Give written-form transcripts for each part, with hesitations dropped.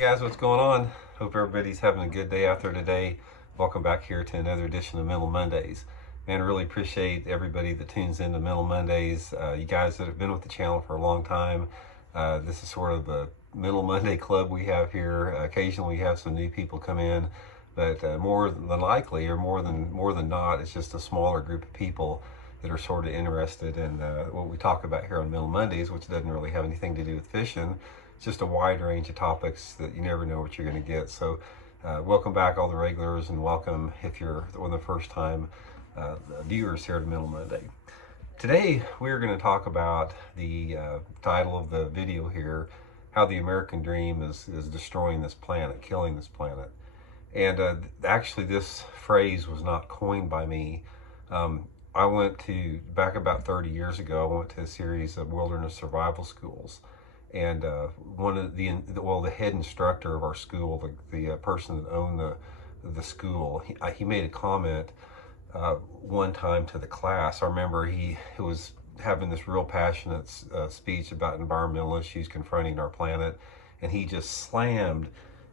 Hey guys, what's going on? Hope everybody's having a good day out there today. Welcome back here to another edition of Mental Mondays. Man, I really appreciate everybody that tunes into Mental Mondays. You guys that have been with the channel for a long time. This is sort of a Mental Monday club we have here. Occasionally we have some new people come in, but more than likely, or more than not, it's just a smaller group of people that are sort of interested in what we talk about here on Mental Mondays, which doesn't really have anything to do with fishing. It's just a wide range of topics that you never know what you're going to get. So welcome back all the regulars, and welcome if you're one of the first time viewers here to Mental Monday. Today we're going to talk about the title of the video here, how the American dream is destroying this planet, killing this planet. And actually this phrase was not coined by me. I went to, back about 30 years ago, I went to a series of wilderness survival schools. And one of the head instructor of our school, the person that owned the school, he made a comment one time to the class. I remember he was having this real passionate speech about environmental issues confronting our planet, and he just slammed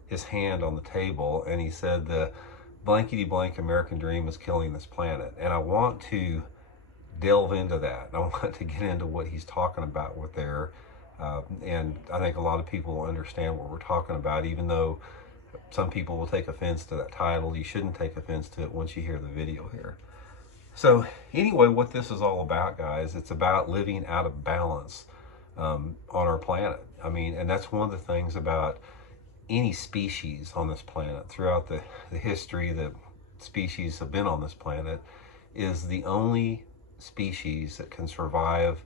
his hand on the table and he said, "The blankety blank American dream is killing this planet." And I want to delve into that. I want to get into what he's talking about with there. And I think a lot of people will understand what we're talking about, even though some people will take offense to that title. You shouldn't take offense to it once you hear the video here. So anyway, what this is all about, guys, it's about living out of balance on our planet. I mean, and that's one of the things about any species on this planet throughout the history that species have been on this planet, is the only species that can survive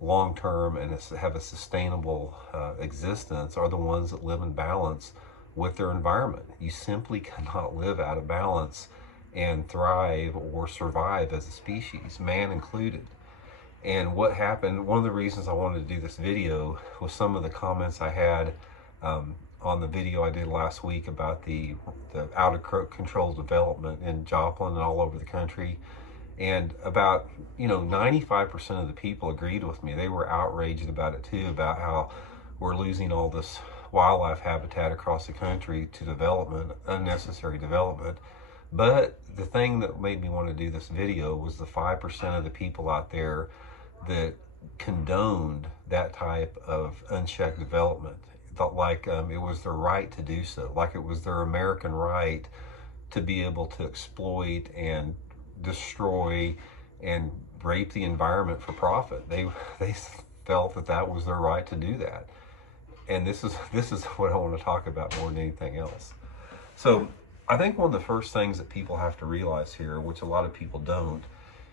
long-term and have a sustainable existence are the ones that live in balance with their environment. You simply cannot live out of balance and thrive or survive as a species, man included. And what happened, one of the reasons I wanted to do this video was some of the comments I had on the video I did last week about the out of control development in Joplin and all over the country. And about 95% of the people agreed with me. They were outraged about it too, about how we're losing all this wildlife habitat across the country to development, unnecessary development. But the thing that made me want to do this video was the 5% of the people out there that condoned that type of unchecked development. Felt like it was their right to do so, like it was their American right to be able to exploit and destroy and rape the environment for profit. They felt that that was their right to do that. And this is what I want to talk about more than anything else. So I think one of the first things that people have to realize here, which a lot of people don't,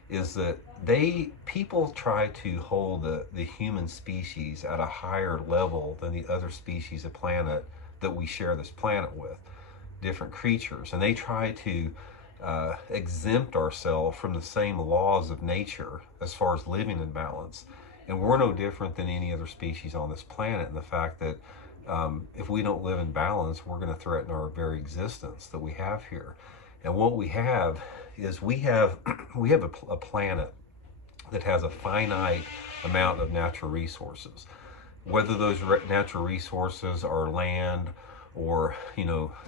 is that people try to hold the human species at a higher level than the other species of planet that we share this planet with, different creatures, and they try to exempt ourselves from the same laws of nature as far as living in balance. And we're no different than any other species on this planet in the fact that if we don't live in balance, we're going to threaten our very existence that we have here. And what we have is we have a planet that has a finite amount of natural resources. Whether those natural resources are land or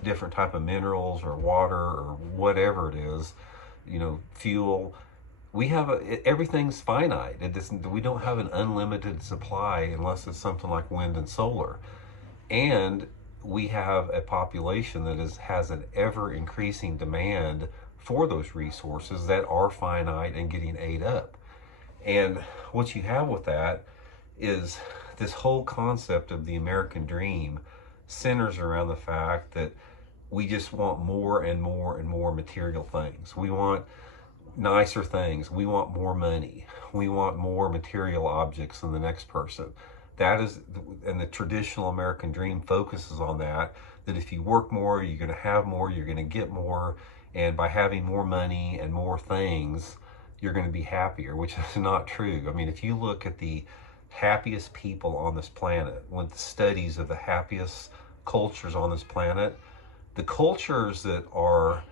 different type of minerals or water or whatever it is, fuel, we have everything's finite. We don't have an unlimited supply unless it's something like wind and solar. And we have a population that has an ever increasing demand for those resources that are finite and getting ate up. And what you have with that is this whole concept of the American dream centers around the fact that we just want more and more and more material things. We want nicer things. We want more money. We want more material objects than the next person. That is, and the traditional American dream focuses on that if you work more, you're going to have more, you're going to get more, and by having more money and more things, you're going to be happier, which is not true. I mean, if you look at the happiest people on this planet, with the studies of the happiest cultures on this planet, the cultures that are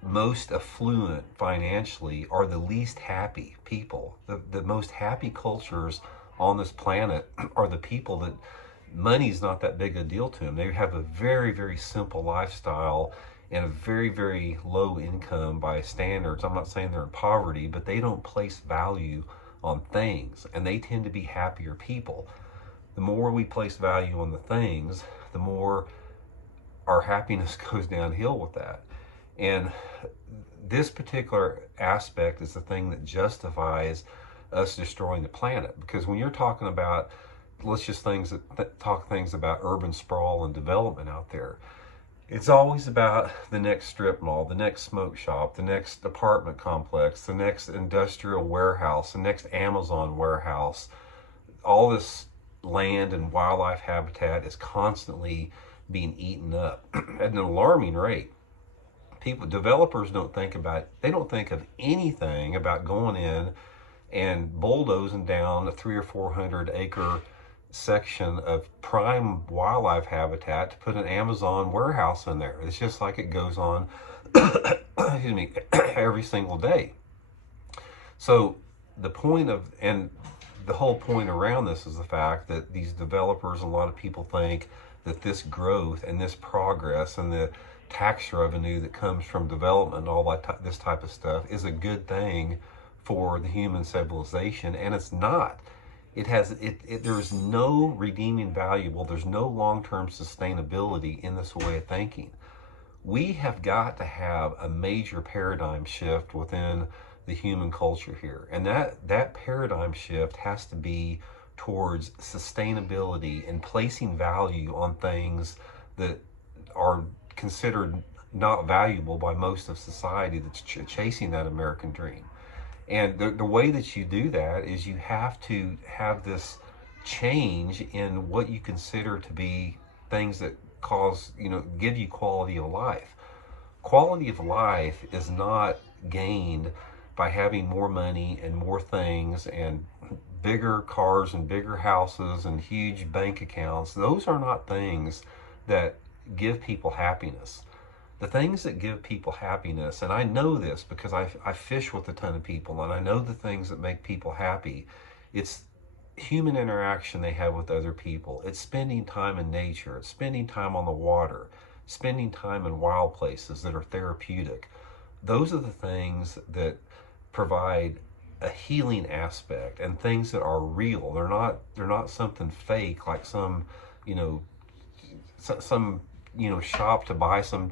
most affluent financially are the least happy people. The most happy cultures on this planet are the people money's not that big a deal to them. They have a very, very simple lifestyle and a very, very low income by standards. I'm not saying they're in poverty, but they don't place value on things, and they tend to be happier people. The more we place value on the things, the more our happiness goes downhill with that. And this particular aspect is the thing that justifies us destroying the planet. Because when you're talking about, let's just talk things about urban sprawl and development out there, it's always about the next strip mall, the next smoke shop, the next apartment complex, the next industrial warehouse, the next Amazon warehouse. All this land and wildlife habitat is constantly being eaten up at an alarming rate. Developers don't think of anything about going in and bulldozing down a 300 or 400 acre section of prime wildlife habitat to put an Amazon warehouse in there. It's just like it goes on excuse me, every single day. So the whole point around this is the fact that these developers, a lot of people think that this growth and this progress and the tax revenue that comes from development, all this type of stuff, is a good thing for the human civilization, and it's not. There's no redeeming value. Well, there's no long-term sustainability in this way of thinking. We have got to have a major paradigm shift within the human culture here, and that paradigm shift has to be towards sustainability and placing value on things that are considered not valuable by most of society that's chasing that American dream. And the way that you do that is you have to have this change in what you consider to be things that give you quality of life. Quality of life is not gained by having more money and more things and bigger cars and bigger houses and huge bank accounts. Those are not things that give people happiness. The things that give people happiness, and I know this because I fish with a ton of people, and I know the things that make people happy. It's human interaction they have with other people. It's spending time in nature. It's spending time on the water. Spending time in wild places that are therapeutic. Those are the things that provide a healing aspect and things that are real. They're not something fake like some shop to buy some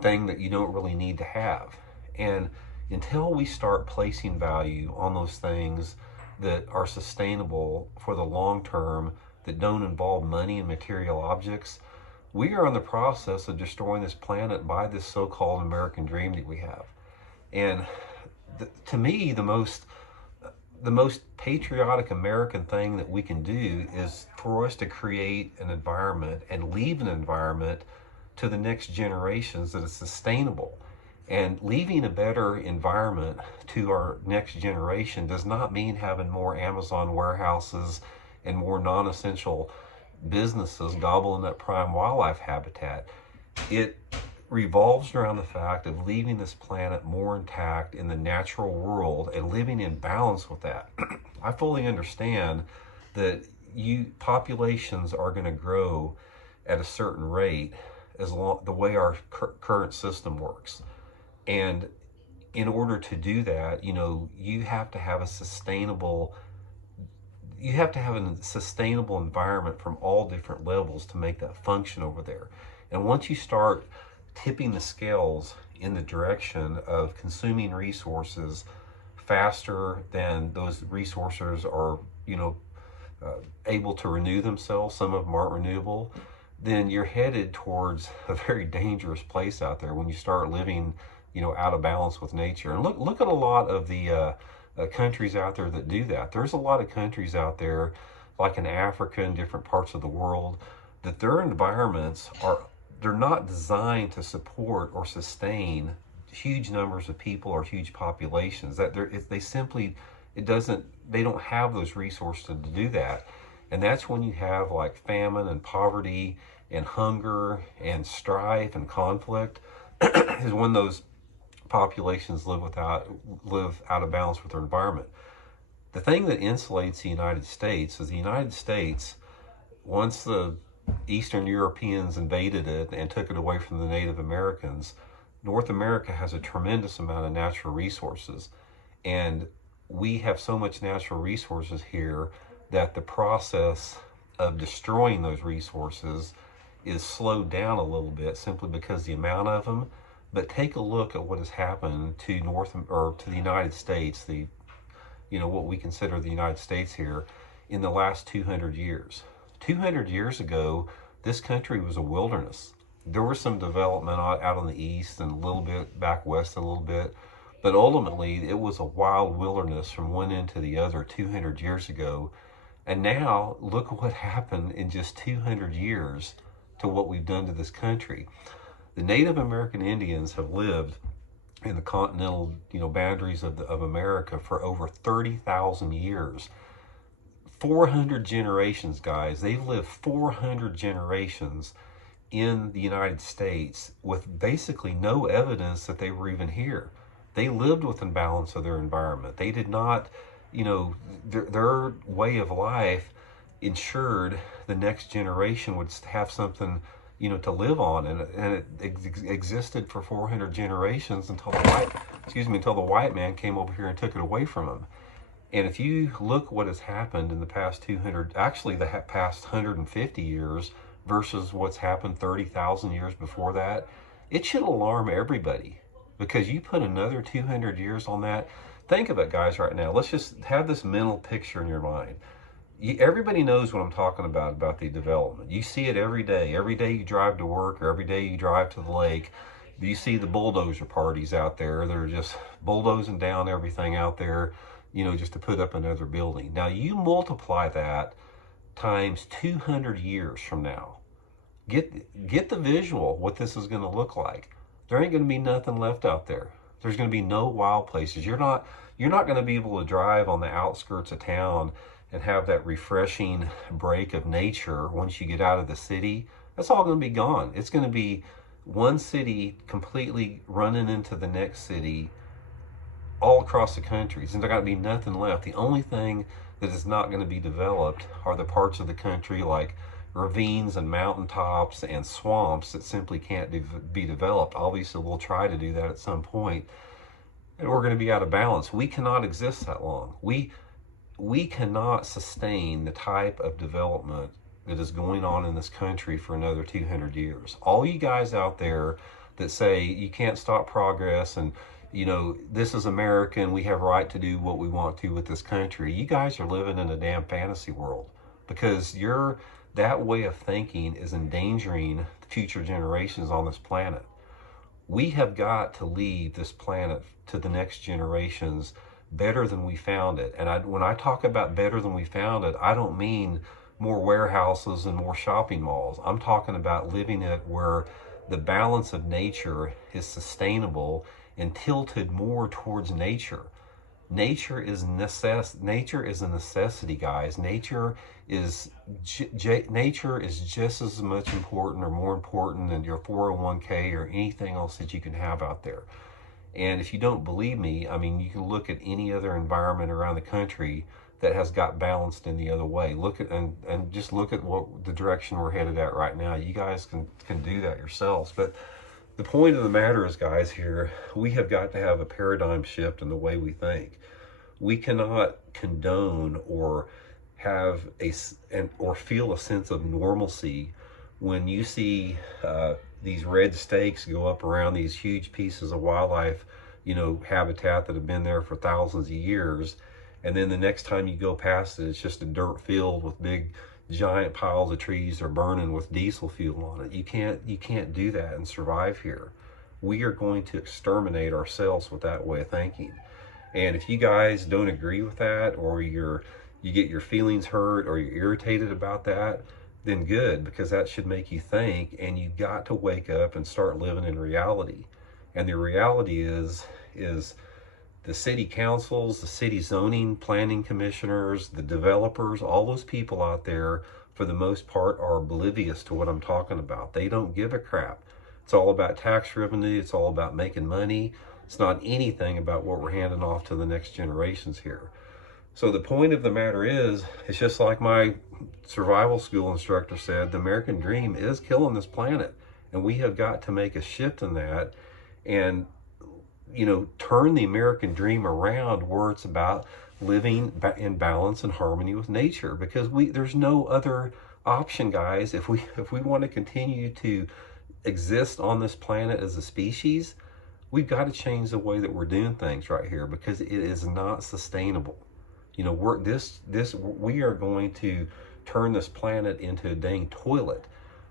thing that you don't really need to have. And until we start placing value on those things that are sustainable for the long term, that don't involve money and material objects, we are in the process of destroying this planet by this so-called American dream that we have. And to me, the most patriotic American thing that we can do is for us to create an environment and leave an environment to the next generations that is sustainable. And leaving a better environment to our next generation does not mean having more Amazon warehouses and more non-essential businesses gobbling up prime wildlife habitat. It revolves around the fact of leaving this planet more intact in the natural world and living in balance with that. I fully understand that populations are going to grow at a certain rate the way our current system works. And in order to do that, you have to have a sustainable environment from all different levels to make that function over there. And once you start tipping the scales in the direction of consuming resources faster than those resources are, able to renew themselves, some of them aren't renewable, then you're headed towards a very dangerous place out there when you start living, out of balance with nature. And look at a lot of the countries out there that do that. There's a lot of countries out there, like in Africa and different parts of the world, that their environments they're not designed to support or sustain huge numbers of people or huge populations. That they don't have those resources to do that. And that's when you have like famine and poverty and hunger and strife and conflict is when those populations live out of balance with their environment. The thing that insulates the United States is the United States once the Eastern Europeans invaded it and took it away from the Native Americans, North America has a tremendous amount of natural resources. And we have so much natural resources here that the process of destroying those resources is slowed down a little bit simply because the amount of them. But take a look at what has happened to the United States, what we consider the United States here, in the last 200 years. 200 years ago, this country was a wilderness. There was some development out in the east and a little bit back west a little bit, but ultimately it was a wild wilderness from one end to the other 200 years ago. And now look what happened in just 200 years to what we've done to this country. The Native American Indians have lived in the continental, boundaries of America for over 30,000 years. 400 generations, guys. They've lived 400 generations in the United States with basically no evidence that they were even here. They lived within balance of their environment. They did not, their way of life ensured the next generation would have something, to live on, and it existed for 400 generations until the white man came over here and took it away from them. And if you look what has happened in the past past 150 years versus what's happened 30,000 years before that, it should alarm everybody, because you put another 200 years on that. Think of it, guys, right now. Let's just have this mental picture in your mind. Everybody knows what I'm talking about the development. You see it every day. Every day you drive to work, or every day you drive to the lake, you see the bulldozer parties out there. They're just bulldozing down everything out there, just to put up another building. Now you multiply that times 200 years from now. Get the visual what this is going to look like. There ain't going to be nothing left out there. There's going to be no wild places. You're not going to be able to drive on the outskirts of town and have that refreshing break of nature once you get out of the city. That's all going to be gone. It's going to be one city completely running into the next city all across the country. There's not going to be nothing left. The only thing that is not going to be developed are the parts of the country like ravines and mountaintops and swamps that simply can't be developed. Obviously, we'll try to do that at some point, and we're going to be out of balance. We cannot exist that long. We cannot sustain the type of development that is going on in this country for another 200 years. All you guys out there that say you can't stop progress and this is America and we have a right to do what we want to with this country, you guys are living in a damn fantasy world, because that way of thinking is endangering future generations on this planet. We have got to leave this planet to the next generations better than we found it. And when I talk about better than we found it, I don't mean more warehouses and more shopping malls. I'm talking about living it where the balance of nature is sustainable and tilted more towards nature. Nature is a necessity, guys. Nature is just as much important or more important than your 401k or anything else that you can have out there. And if you don't believe me, you can look at any other environment around the country that has got balanced in the other way. Just look at what the direction we're headed at right now. You guys can do that yourselves. But the point of the matter is, guys, here, we have got to have a paradigm shift in the way we think. We cannot condone or have or feel a sense of normalcy when you see these red stakes go up around these huge pieces of wildlife, habitat that have been there for thousands of years. And then the next time you go past it, it's just a dirt field with big giant piles of trees are burning with diesel fuel on it. You can't do that and survive here. We are going to exterminate ourselves with that way of thinking. And if you guys don't agree with that, or you get your feelings hurt, or you're irritated about that, then good, because that should make you think, and you've got to wake up and start living in reality. And the reality is the city councils, the city zoning planning commissioners, the developers, all those people out there, for the most part, are oblivious to what I'm talking about. They don't give a crap. It's all about tax revenue. It's all about making money. It's not anything about what we're handing off to the next generations here. So the point of the matter is, it's just like my survival school instructor said, the American dream is killing this planet. And we have got to make a shift in that and, you know, turn the American dream around where it's about living in balance and harmony with nature, because there's no other option, guys. If we want to continue to exist on this planet as a species, we've got to change the way that we're doing things right here, because it is not sustainable. You know, we are going to turn this planet into a dang toilet.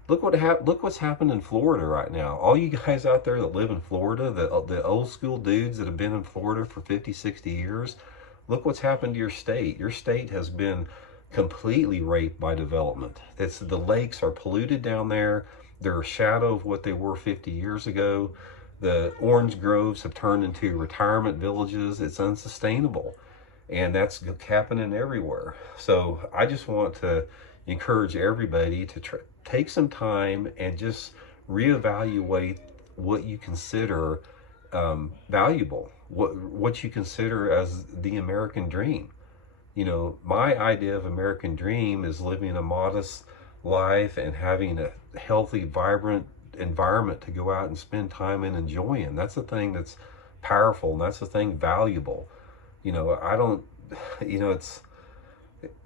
Look what's happened in Florida right now. All you guys out there that live in Florida, the old school dudes that have been in Florida for 50, 60 years, look what's happened to your state. Your state has been completely raped by development. The lakes are polluted down there. They're a shadow of what they were 50 years ago. The orange groves have turned into retirement villages. It's unsustainable. And that's happening everywhere. So I just want to encourage everybody to take some time and just reevaluate what you consider valuable, what you consider as the American dream. You know, my idea of American dream is living a modest life and having a healthy, vibrant environment to go out and spend time in enjoying. That's the thing that's powerful, and that's the thing valuable. You know,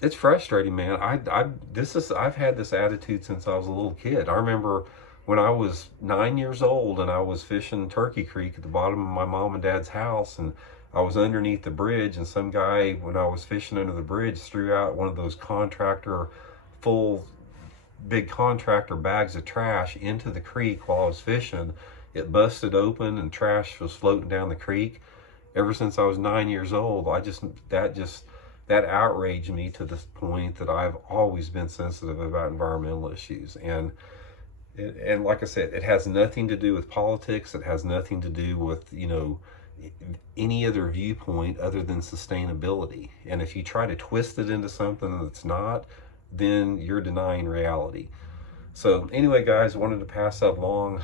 it's frustrating, man. I've had this attitude since I was a little kid. I remember when I was 9 years old and I was fishing Turkey Creek at the bottom of my mom and dad's house, and I was underneath the bridge, and some guy, when I was fishing under the bridge, threw out one of those big contractor bags of trash into the creek while I was fishing. It busted open and trash was floating down the creek. Ever since I was 9 years old, that outraged me to the point that I've always been sensitive about environmental issues. And like I said, it has nothing to do with politics. It has nothing to do with, you know, any other viewpoint other than sustainability. And if you try to twist it into something that's not, then you're denying reality. So anyway, guys, I wanted to pass that along.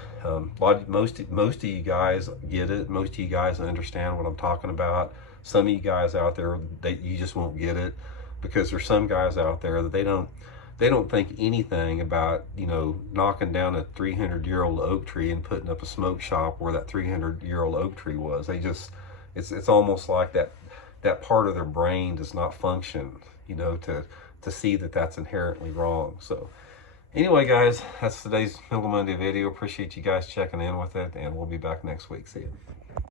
Most of you guys get it. Most of you guys understand what I'm talking about. Some of you guys out there, you just won't get it, because there's some guys out there that they don't think anything about, you know, knocking down a 300-year-old oak tree and putting up a smoke shop where that 300-year-old oak tree was. It's almost like that part of their brain does not function, you know, to see that that's inherently wrong. So anyway, guys, that's today's Middle Monday video. Appreciate you guys checking in with it, and we'll be back next week. See you.